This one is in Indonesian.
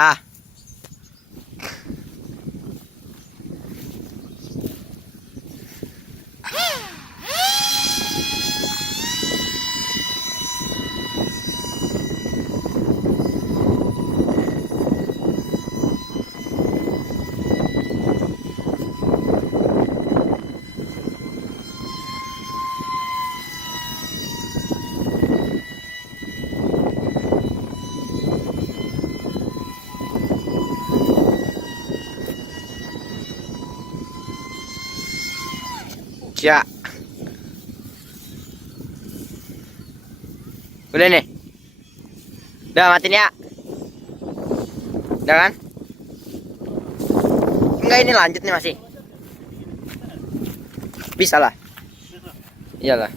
Ah. Ya. Udah nih. Udah matiin ya. Udah kan? Enggak, ini lanjut nih masih. Bisa lah. Iyalah.